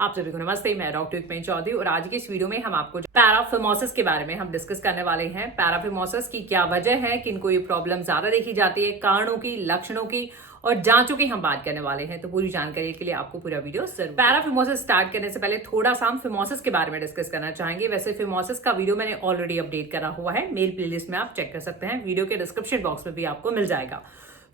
आप सभी को नमस्ते। मैं डॉक्टर युक्मेन चौधरी और आज की इस वीडियो में हम आपको पैराफिमोसिस के बारे में हम डिस्कस करने वाले हैं। पैराफिमोसिस की क्या वजह है, किनको ये प्रॉब्लम ज्यादा देखी जाती है, कारणों की, लक्षणों की और जांचों की हम बात करने वाले हैं। तो पूरी जानकारी के लिए आपको पूरा वीडियो जरूर। पैराफिमोसिस स्टार्ट करने से पहले थोड़ा सा हम फिमोसिस के बारे में डिस्कस करना चाहेंगे। वैसे फिमोसिस का वीडियो मैंने ऑलरेडी अपडेट करा हुआ है, मेल प्लेलिस्ट में आप चेक कर सकते हैं, वीडियो के डिस्क्रिप्शन बॉक्स में भी आपको मिल जाएगा।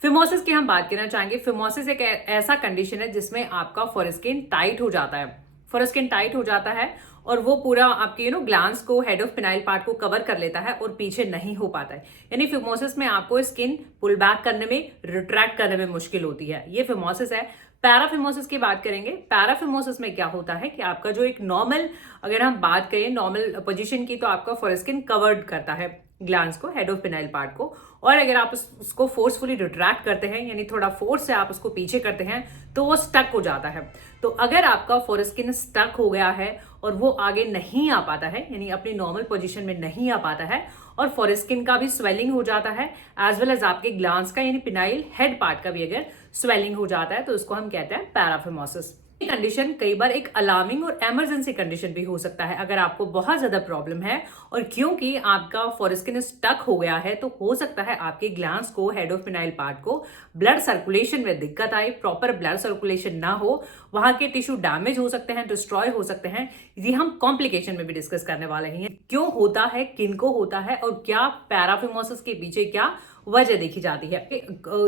फिमोसिस की हम बात करना चाहेंगे। फिमोसिस एक ऐसा कंडीशन है जिसमें आपका फोरेस्किन टाइट हो जाता है। फोरेस्किन टाइट हो जाता है और वो पूरा आपके ग्लैंड्स को, हेड ऑफ पिनाइल पार्ट को कवर कर लेता है और पीछे नहीं हो पाता है। यानी फिमोसिस में आपको स्किन पुल बैक करने में, रिट्रैक्ट करने में मुश्किल होती है। ये फिमोसिस है। पैराफिमोसिस की बात करेंगे। पैराफिमोसिस में क्या होता है कि आपका जो एक नॉर्मल, अगर हम बात करें नॉर्मल पोजीशन की, तो आपका फोरेस्किन कवर्ड करता है ग्लैंड्स को, हेड ऑफ पिनाइल पार्ट को। और अगर आप उसको फोर्सफुली रिट्रैक्ट करते हैं, यानी थोड़ा फोर्स से आप उसको पीछे करते हैं, तो वो स्टक हो जाता है। तो अगर आपका फोरेस्किन स्टक हो गया है और वो आगे नहीं आ पाता है, यानी अपनी नॉर्मल पोजीशन में नहीं आ पाता है, और फोरेस्किन का भी स्वेलिंग हो जाता है, एज वेल एज आपके ग्लैंड्स का यानी पिनाइल हेड पार्ट का भी अगर स्वेलिंग हो जाता है, तो उसको हम कहते हैं पैराफिमोसिस। कंडीशन कई बार एक अलार्मिंग और इमरजेंसी कंडीशन भी हो सकता है। अगर आपको बहुत ज्यादा प्रॉब्लम है और क्योंकि आपका फोरेस्किन स्टक हो गया है, तो हो सकता है आपके ग्लैंड्स को, हेड ऑफ पिनाइल पार्ट को ब्लड सर्कुलेशन में दिक्कत आए, प्रॉपर ब्लड सर्कुलेशन ना हो, वहां के टिश्यू डैमेज हो सकते हैं, डिस्ट्रॉय हो सकते हैं। ये हम कॉम्प्लिकेशन में भी डिस्कस करने वाले हैं। क्यों होता है, किनको होता है और क्या पैराफिमोसिस के पीछे क्या वजह देखी जाती है।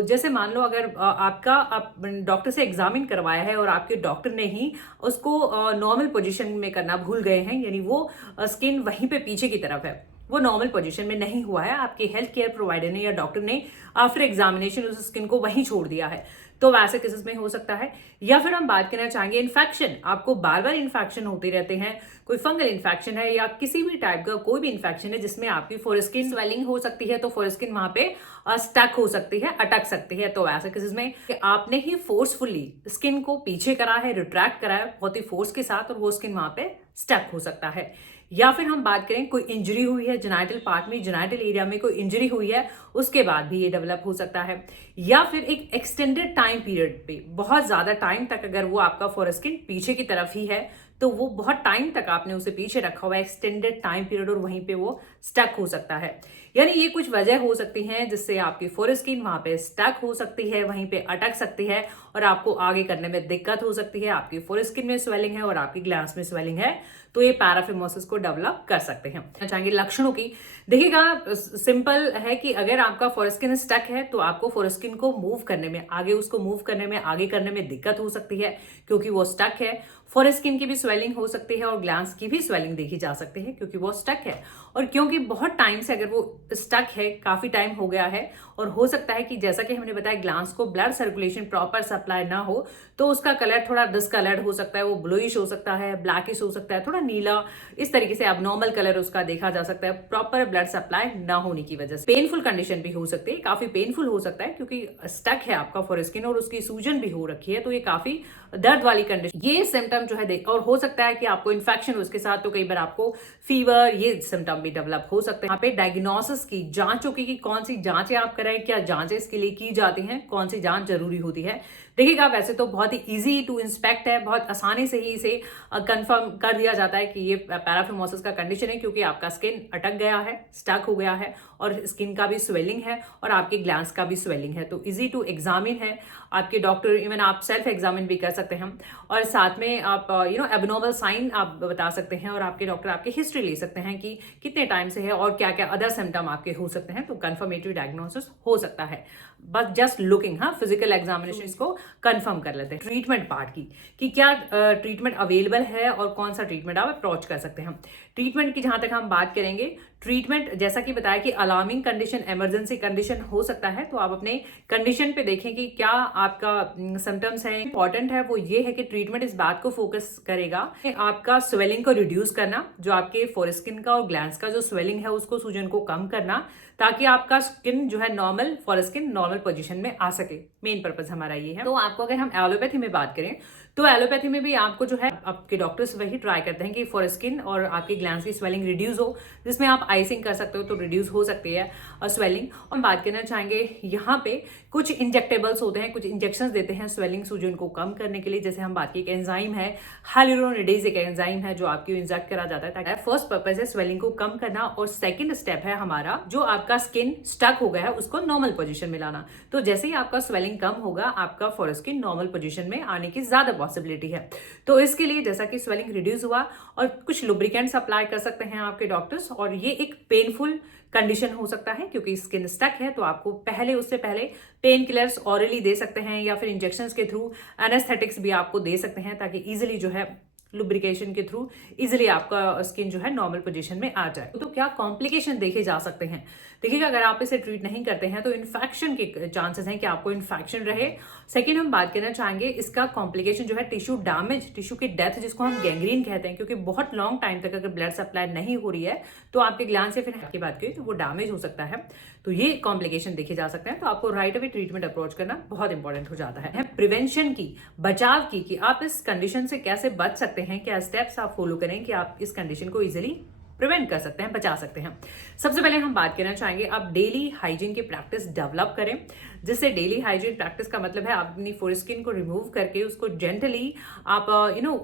जैसे मान लो अगर आप डॉक्टर से एग्जामिन करवाया है और आपके डॉक्टर ने ही उसको नॉर्मल पोजीशन में करना भूल गए हैं, यानी वो स्किन वहीं पे पीछे की तरफ है, वो नॉर्मल पोजीशन में नहीं हुआ है, आपके हेल्थ केयर प्रोवाइडर ने या डॉक्टर ने आफ्टर एग्जामिनेशन उस स्किन को वहीं छोड़ दिया है, तो वैसे केसेस में हो सकता है। या फिर हम बात करना चाहेंगे इन्फेक्शन। आपको बार बार इन्फेक्शन होते रहते हैं, कोई फंगल इन्फेक्शन है या किसी भी टाइप का कोई भी इन्फेक्शन है जिसमें आपकी फोरेस्किन स्वेलिंग हो सकती है, तो फोरेस्किन वहां पे स्टक हो सकती है, अटक सकती है। तो ऐसे केसेस में आपने ही फोर्सफुली स्किन को पीछे करा है, रिट्रैक्ट करा है बहुत ही फोर्स के साथ, और वो स्किन वहां पे स्टक हो सकता है। या फिर हम बात करें कोई इंजरी हुई है जेनाइटल पार्ट में, जेनाइटल एरिया में कोई इंजरी हुई है, उसके बाद भी ये डेवलप हो सकता है। या फिर एक एक्सटेंडेड टाइम पीरियड पे, बहुत ज्यादा टाइम तक अगर वो आपका फोरेस्किन पीछे की तरफ ही है, तो वो बहुत टाइम तक आपने उसे पीछे रखा हुआ है, एक्सटेंडेड टाइम पीरियड, और वहीं पे वो स्टक हो सकता है। यानी ये कुछ वजह हो सकती हैं जिससे आपकी फोरेस्किन वहां पे स्टक हो सकती है, वहीं पे अटक सकती है और आपको आगे करने में दिक्कत हो सकती है। आपकी फोरेस्किन में स्वेलिंग है और आपकी ग्लैंड्स में स्वेलिंग है, तो ये पैराफिमोसिस को डेवलप कर सकते हैं। चाहेंगे लक्षणों की। देखिएगा, सिंपल है कि अगर आपका फोरेस्किन स्टक है तो आपको फोरेस्किन को मूव करने में, आगे उसको मूव करने में, आगे करने में दिक्कत हो सकती है, क्योंकि वो स्टक है। फोरेस्किन की भी स्वेलिंग हो सकती है और ग्लैंड्स की भी स्वेलिंग देखी जा सकती है, क्योंकि वो स्टक है। और क्योंकि बहुत टाइम से अगर वो स्टक है, काफी टाइम हो गया है, और हो सकता है कि जैसा कि हमने बताया ग्लैंड्स को ब्लड सर्कुलेशन प्रॉपर सप्लाई ना हो, तो उसका कलर थोड़ा डिसकलर्ड हो सकता है, वो ब्लूइश हो सकता है, ब्लैकिश हो सकता है, थोड़ा नीला, इस तरीके से अबनॉर्मल कलर उसका देखा जा सकता है, प्रॉपर ब्लड सप्लाई ना होने की वजह से। पेनफुल कंडीशन भी हो सकती है, काफी पेनफुल हो सकता है, क्योंकि स्टक है आपका फोरेस्किन और उसकी सूजन भी हो रखी है, तो ये काफी दर्द वाली कंडीशन, ये सिम्टम जो है और हो सकता है कि आपको इन्फेक्शन उसके साथ, तो कई बार आपको फीवर, ये सिम्टम भी डेवलप हो सकते हैं। यहाँ पे डायग्नोसिस की, जांचों की, कि कौन सी जांचें आप कराएं, क्या जांचें इसके लिए की जाती हैं, कौन सी जांच जरूरी होती है। देखिएगा, वैसे तो बहुत ही इजी टू इंस्पेक्ट है, बहुत आसानी से ही इसे कंफर्म कर दिया जाता है कि ये पैराफिमोसिस का कंडीशन है, क्योंकि आपका स्किन अटक गया है, स्टक हो गया है, और स्किन का भी स्वेलिंग है और आपके ग्लैंड्स का भी स्वेलिंग है, तो इजी टू एग्जामिन है। आपके डॉक्टर, इवन आप सेल्फ एग्जामिन भी कर सकते हैं, और साथ में आप एबनॉर्मल साइन आप बता सकते हैं, और आपके डॉक्टर आपकी हिस्ट्री ले सकते हैं कि कितने टाइम से है और क्या क्या अदर सिम्टम आपके हो सकते हैं, तो कंफर्मेटरी डायग्नोसिस हो सकता है। बस जस्ट लुकिंग, हाँ, फिजिकल एग्जामिनेशन इसको कंफर्म कर लेते हैं। ट्रीटमेंट पार्ट की, कि क्या ट्रीटमेंट अवेलेबल है और कौन सा ट्रीटमेंट आप अप्रोच कर सकते हैं। ट्रीटमेंट की जहां तक हम बात करेंगे, ट्रीटमेंट जैसा कि बताया कि अलार्मिंग कंडीशन, इमरजेंसी कंडीशन हो सकता है, तो आप अपने कंडीशन पे देखें कि क्या आपका सिम्टम्स है। इंपॉर्टेंट है वो ये है कि ट्रीटमेंट इस बात को फोकस करेगा आपका स्वेलिंग को रिड्यूस करना, जो आपके फोरेस्किन का और ग्लैंड्स का जो स्वेलिंग है उसको, सूजन को कम करना, ताकि आपका स्किन जो है नॉर्मल, फोरेस्किन नॉर्मल पोजीशन में आ सके। मेन पर्पस हमारा ये है। तो आपको अगर हम एलोपैथी में बात करें तो एलोपैथी में भी आपको जो है आपके डॉक्टर्स वही ट्राई करते हैं कि फॉर स्किन और आपकी ग्लैंड्स की स्वेलिंग रिड्यूस हो, जिसमें आप आइसिंग कर सकते हो तो रिड्यूस हो सकती है स्वेलिंग। और बात करना चाहेंगे यहाँ पे कुछ इंजेक्टेबल्स होते हैं, कुछ इंजेक्शंस देते हैं स्वेलिंग सूजन को कम करने के लिए। जैसे हम बात की एक एंजाइम है हाइलुरोनिडेज, एक एंजाइम है जो आपकी इंजेक्ट करा जाता है ताकि फर्स्ट पर्पज है स्वेलिंग को कम करना, और सेकंड स्टेप है हमारा जो आपका स्किन स्टक हो गया है उसको नॉर्मल पोजीशन में लाना। तो जैसे ही आपका स्वेलिंग कम होगा आपका फॉर स्किन नॉर्मल पोजीशन में आने की ज्यादा पॉसिबिलिटी है। तो इसके लिए जैसा कि स्वेलिंग रिड्यूस हुआ और कुछ लुब्रिकेंट्स अप्लाई कर सकते हैं आपके डॉक्टर्स, और ये एक पेनफुल कंडीशन हो सकता है क्योंकि स्किन स्टक है, तो आपको उससे पहले पेन किलर्स ऑरली दे सकते हैं या फिर इंजेक्शंस के थ्रू एनेस्थेटिक्स भी आपको दे सकते हैं ताकि इजीली जो है लुब्रिकेशन के थ्रू इजीली आपका स्किन जो है नॉर्मल पोजीशन में आ जाए। तो क्या कॉम्प्लिकेशन देखे जा सकते हैं? देखिएगा, अगर आप इसे ट्रीट नहीं करते हैं तो इन्फेक्शन के चांसेस हैं कि आपको इन्फेक्शन रहे। सेकेंड हम बात करना चाहेंगे इसका कॉम्प्लिकेशन जो है टिश्यू डैमेज, टिश्यू की डेथ जिसको हम गैंग्रीन कहते हैं, क्योंकि बहुत लॉन्ग टाइम तक अगर ब्लड सप्लाई नहीं हो रही है तो आपके ग्लैंड से फिर की बात करें तो वो डैमेज हो सकता है। तो ये कॉम्प्लिकेशन देखे जा सकते हैं, तो आपको राइट अवे ट्रीटमेंट अप्रोच करना बहुत इंपॉर्टेंट हो जाता है। प्रिवेंशन की, बचाव की, कि आप इस कंडीशन से कैसे बच सकते हैं, क्या स्टेप्स आप फॉलो करें कि आप इस कंडीशन को इजीली प्रिवेंट कर सकते हैं, बचा सकते हैं। सबसे पहले हम बात करना चाहेंगे आप डेली हाइजीन की प्रैक्टिस डेवलप करें, जिससे डेली हाइजीन प्रैक्टिस का मतलब है आप अपनी फोरस्किन को रिमूव करके उसको जेंटली आप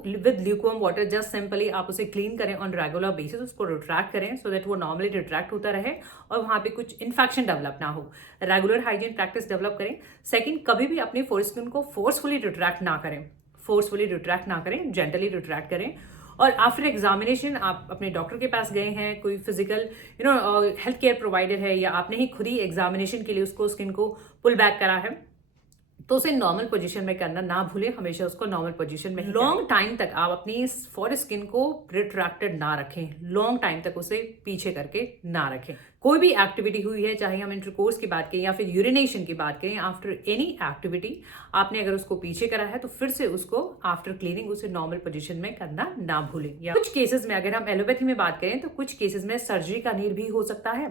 with lukewarm water just simply आप उसे क्लीन करें ऑन रेगुलर बेसिस, उसको रिट्रैक्ट करें सो दैट वो नॉर्मली रिट्रैक्ट होता रहे और वहां पे कुछ इन्फेक्शन डेवलप ना हो। रेगुलर हाइजीन प्रैक्टिस डेवलप करें। सेकेंड, कभी भी अपनी फोरस्किन को फोर्सफुली रिट्रैक्ट ना करें, जेंटली रिट्रैक्ट करें। और आफ्टर एग्जामिनेशन आप अपने डॉक्टर के पास गए हैं, कोई फिजिकल हेल्थ केयर प्रोवाइडर है, या आपने ही खुद ही एग्जामिनेशन के लिए उसको स्किन को पुल बैक करा है, तो उसे नॉर्मल पोजीशन में करना ना भूलें, हमेशा उसको नॉर्मल पोजीशन में। लॉन्ग टाइम तक आप अपनी फॉर स्किन को रिट्रैक्टेड ना रखें, लॉन्ग टाइम तक उसे पीछे करके ना रखें। कोई भी एक्टिविटी हुई है, चाहे हम इंटरकोर्स की बात करें या फिर यूरिनेशन की बात करें, आफ्टर एनी एक्टिविटी आपने अगर उसको पीछे करा है तो फिर से उसको आफ्टर क्लीनिंग उसे नॉर्मल पोजीशन में करना ना भूलें। या कुछ केसेस में अगर हम एलोपैथी में बात करें तो कुछ केसेस में सर्जरी का नीड भी हो सकता है।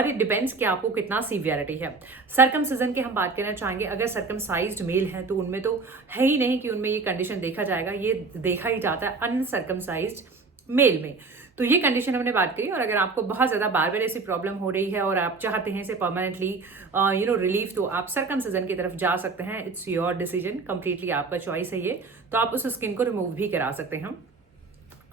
इट डिपेंड्स कि आपको कितना सीवियरिटी है। सर्कमसिजन की हम बात करना चाहेंगे। अगर सर्कमसाइज्ड मेल है तो उनमें तो है ही नहीं कि उनमें ये कंडीशन देखा जाएगा, ये देखा ही जाता है अनसर्कमसाइज्ड मेल में। तो ये कंडीशन हमने बात करी। और अगर आपको बहुत ज्यादा बार बार ऐसी प्रॉब्लम हो रही है और आप चाहते हैं इसे परमानेंटली रिलीफ, तो आप सर्कमसिजन की तरफ जा सकते हैं। इट्स योर डिसीजन, कंप्लीटली आपका चॉइस है ये। तो आप उस स्किन को रिमूव भी करा सकते हैं।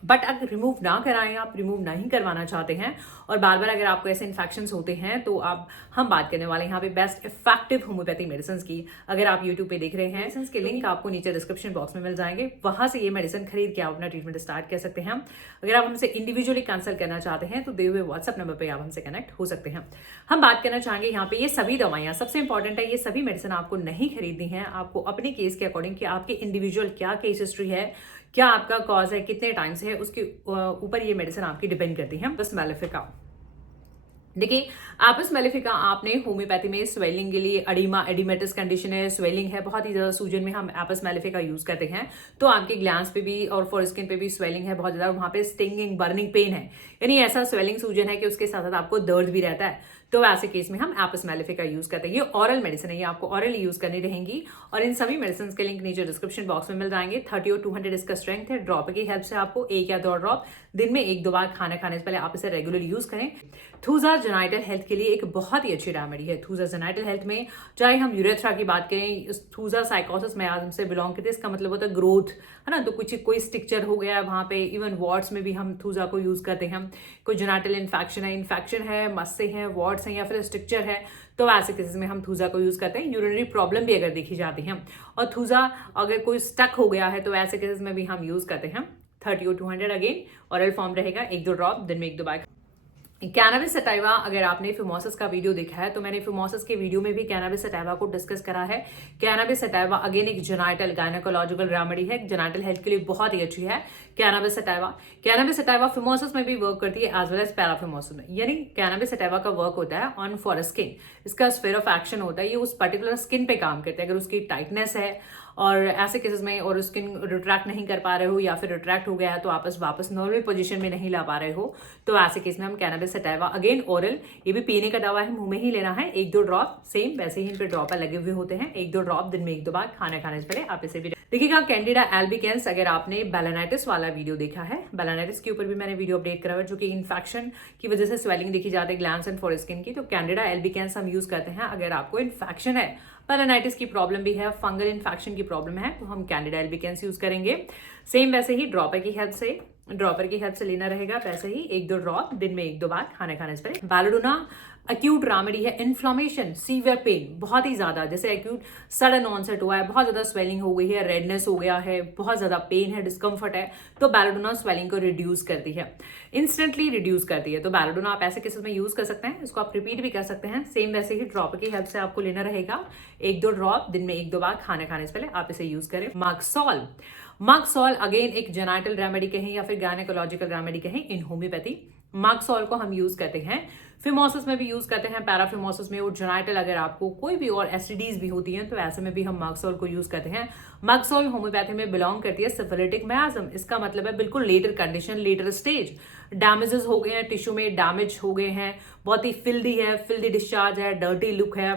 बट अगर रिमूव ना कराएं, आप रिमूव नहीं करवाना चाहते हैं और बार बार अगर आपको ऐसे इन्फेक्शंस होते हैं, तो हम बात करने वाले हैं यहाँ पे बेस्ट इफेक्टिव होम्योपैथी मेडिसिन की। अगर आप यूट्यूब पे देख रहे हैं, मेडिसिन के लिंक आपको नीचे डिस्क्रिप्शन बॉक्स में मिल जाएंगे, वहां से ये मेडिसिन खरीद के आप अपना ट्रीटमेंट स्टार्ट कर सकते हैं। अगर आप हमसे इंडिविजुअली कंसल्ट करना चाहते हैं तो दिए हुए व्हाट्सएप नंबर पर आप हमसे कनेक्ट हो सकते हैं। हम बात करना चाहेंगे यहाँ पे ये सभी दवाइयाँ, सबसे इंपॉर्टेंट है ये सभी मेडिसिन आपको नहीं खरीदनी है, आपको अपने केस के अकॉर्डिंग कि आपके इंडिविजुअल क्या केस हिस्ट्री है, क्या आपका कॉज है, कितने टाइम से है, उसके ऊपर ये मेडिसिन आपकी डिपेंड करती है। एपिस मेलिफिका, देखिए एपिस मेलिफिका आपने होम्योपैथी में स्वेलिंग के लिए, एडिमा एडिमेटिस कंडीशन है, स्वेलिंग है, बहुत ही ज्यादा सूजन में हम एपिस मेलिफिका यूज करते हैं। तो आपके ग्लैंड्स पे भी और फोरस्किन पे भी स्वेलिंग है बहुत ज्यादा, वहां पे स्टिंगिंग बर्निंग पेन है, यानी ऐसा स्वेलिंग सूजन है कि उसके साथ साथ आपको दर्द भी रहता है, तो ऐसे केस में हम एपिस मेलिफिका यूज करते हैं। ये ऑरल मेडिसिन है, ये आपको ऑरली यूज करनी रहेंगी। और इन सभी मेडिसिन के लिंक नीचे डिस्क्रिप्शन बॉक्स में मिल जाएंगे। 30 और 200 इसका स्ट्रेंथ है। ड्रॉप की हेल्प से आपको 1 या 2 ड्रॉप दिन में 1-2 बार खाना खाने से पहले आप इसे रेगुलर यूज करें। थूजा जेनाइटल हेल्थ के लिए एक बहुत ही अच्छी रेमेडी है। थूजा जेनाइटल हेल्थ में चाहे हम यूरेथ्रा की बात करें, थूजा साइकोसिस में आज से बिलोंग करते हैं, इसका मतलब होता है ग्रोथ, है ना। तो कुछ कोई स्टिक्चर हो गया है वहां पे, इवन वार्ड्स में भी हम थूजा को यूज करते हैं। कोई जेनाइटल इन्फेक्शन है, मस्से हैं, वार्ड्स हैं या फिर स्टिक्चर है, तो ऐसे केसेस में हम थूजा को यूज करते हैं। यूरिनरी प्रॉब्लम भी अगर देखी जाती है और थूजा अगर कोई स्टक हो गया है तो ऐसे केसेस में भी हम यूज करते हैं। 30 और 200 अगेन ऑरल फॉर्म रहेगा, 1-2 ड्रॉप दिन में 1-2 बार। कैनाबिस सटाइवा, अगर आपने फिमोसिस का वीडियो देखा है तो मैंने फिमोसिस के वीडियो में भी कैनाबिस सटाइवा को डिस्कस करा है। कैनाबिस सटाइवा अगेन एक जेनाइटल गायनेकोलॉजिकल रेमेडी है, जेनाइटल हेल्थ के लिए बहुत ही अच्छी है कैनाबिस सटाइवा फिमोसिस में भी वर्क करती है एज वेल एज पैराफिमोसिस में। यानी कैनाबिस सटाइवा का वर्क होता है ऑन फॉर स्किन, इसका स्फीयर ऑफ एक्शन होता है, ये उस पर्टिकुलर स्किन पे काम करता है। अगर उसकी टाइटनेस है और ऐसे केसेस में और स्किन रिट्रैक्ट नहीं कर पा रहे हो या फिर रिट्रैक्ट हो गया है तो आप वापस नॉर्मल पोजीशन में नहीं ला पा रहे हो, तो ऐसे केस में हम कैनबिस सटाइवा अगेन ओरल, ये भी पीने का दवा है, मुंह में ही लेना है, 1-2 ड्रॉप, सेम वैसे ही इन पे ड्रॉपर लगे हुए होते हैं, 1-2 ड्रॉप दिन में 1-2 बार खाना खाने से पहले आप इसे भी देखिएगा। कैंडिडा एल्बिकेंस, अगर आपने बेलेनाइटिस वाला वीडियो देखा है, बेलेनाइटिस के ऊपर भी मैंने वीडियो अपडेट करा हुआ, जो कि इन्फेक्शन की वजह से स्वेलिंग देखी जाती है ग्लैंड्स एंड फॉर स्किन की, तो कैंडिडा एल्बिकेंस हम यूज करते हैं अगर आपको इन्फेक्शन है, बेलेनाइटिस की प्रॉब्लम भी है, फंगल इन्फेक्शन की प्रॉब्लम है, तो हम कैंडिडा एल्बिकेंस यूज करेंगे। सेम वैसे ही ड्रॉपर की हेल्प से लेना रहेगा, वैसे ही 1-2 ड्रॉप दिन में 1-2 बार खाने से पहले। बैलेडोना एक्यूट रेमेडी है, इन्फ्लामेशन, सीवियर पेन, बहुत ही ज्यादा, जैसे एक्यूट सडन ऑनसेट हुआ है, बहुत ज्यादा स्वेलिंग हो गई है, रेडनेस हो गया है, बहुत ज्यादा पेन है, डिस्कम्फर्ट है, तो बैलेडोना स्वेलिंग को रिड्यूस करती है, इंस्टेंटली रिड्यूस करती है। तो बैलेडोना आप ऐसे केसेस में यूज कर सकते हैं, इसको आप रिपीट भी कर सकते हैं। सेम वैसे ही ड्रॉपर की हेल्प से आपको लेना रहेगा, 1-2 ड्रॉप दिन में 1-2 बार खाने से पहले आप इसे यूज करें। मार्क्सॉल अगेन एक जेनाइटल रेमेडी कहें या फिर गायनेकोलॉजिकल रेमेडी कहें इन होम्योपैथी। मार्क्सॉल को हम यूज करते हैं फिमोसिस में भी यूज करते हैं, पैराफिमोसिस में, और जेनाइटल अगर आपको कोई भी और एसटीडीज भी होती हैं तो ऐसे में भी हम मार्क्सॉल को यूज करते हैं। मार्क्सॉल होम्योपैथी में बिलोंग करती है सिफिलिटिक मियाज्म, इसका मतलब है बिल्कुल later condition, later stage, damages हो गए हैं, टिश्यू में डैमेज हो गए हैं, बहुत ही फिल्दी डिस्चार्ज है, डर्टी लुक है,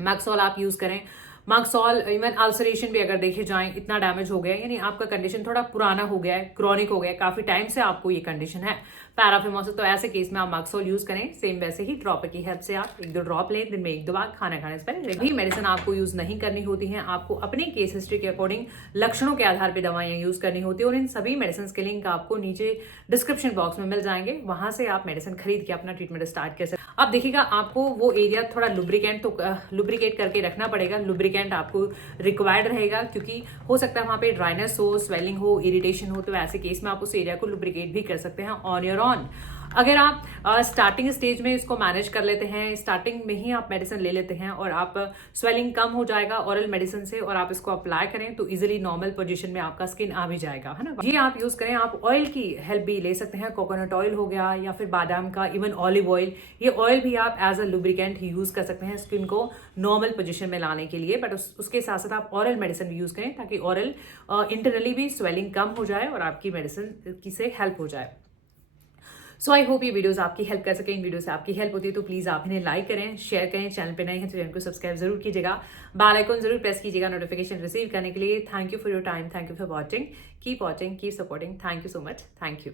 मार्क्सॉल आप यूज करें। मार्क्सॉल इवन अल्सरेशन भी अगर देखे जाएं, इतना डैमेज हो गया यानी आपका कंडीशन थोड़ा पुराना हो गया है, क्रॉनिक हो गया है, काफी टाइम से आपको ये कंडीशन है पैराफिमोसिस, तो ऐसे केस में आप मार्क्सॉल यूज करें। सेम वैसे ही ड्रॉपर की हेल्प से आप 1-2 ड्रॉप लें दिन में 1-2 बार खाने से पहले। भी मेडिसिन आपको यूज नहीं करनी होती है, आपको अपने केस हिस्ट्री के अकॉर्डिंग लक्षणों के आधार पर दवाइयां यूज करनी होती है, और इन सभी मेडिसिन के लिंक आपको नीचे डिस्क्रिप्शन बॉक्स में मिल जाएंगे, वहां से आप मेडिसिन खरीद के अपना ट्रीटमेंट स्टार्ट कर सकते। अब देखिएगा, आपको वो एरिया थोड़ा लुब्रिकेट करके रखना पड़ेगा, लुब्रिकेंट आपको रिक्वायर्ड रहेगा, क्योंकि हो सकता है वहां पे ड्राइनेस हो, स्वेलिंग हो, इरिटेशन हो, तो ऐसे केस में आप उस एरिया को लुब्रिकेट भी कर सकते हैं ऑन योर ऑन। अगर आप स्टार्टिंग स्टेज में इसको मैनेज कर लेते हैं, स्टार्टिंग में ही आप मेडिसिन ले लेते हैं और आप स्वेलिंग कम हो जाएगा ऑरल मेडिसिन से, और आप इसको अप्लाई करें तो इजीली नॉर्मल पोजीशन में आपका स्किन आ भी जाएगा, है ना। ये आप यूज करें, आप ऑयल की हेल्प भी ले सकते हैं, कोकोनट ऑयल हो गया या फिर बादाम का, इवन ऑलिव ऑयल, ये ऑयल भी आप एज अ लुब्रिकेंट यूज कर सकते हैं स्किन को नॉर्मल पोजीशन में लाने के लिए। बट उसके साथ साथ आप ऑरल मेडिसिन भी यूज करें ताकि ऑरल इंटरनली भी स्वेलिंग कम हो जाए और आपकी मेडिसिन की से हेल्प हो जाए। सो आई होप ये वीडियोस आपकी हेल्प कर सके। इन वीडियो से आपकी हेल्प होती है तो प्लीज आप इन्हें लाइक करें, शेयर करें, चैनल पे नए हैं तो चैनल को सब्सक्राइब जरूर कीजिएगा, बेल आइकन जरूर प्रेस कीजिएगा नोटिफिकेशन रिसीव करने के लिए। Thank you for your time, thank you for watching, keep supporting, thank you so much, thank you.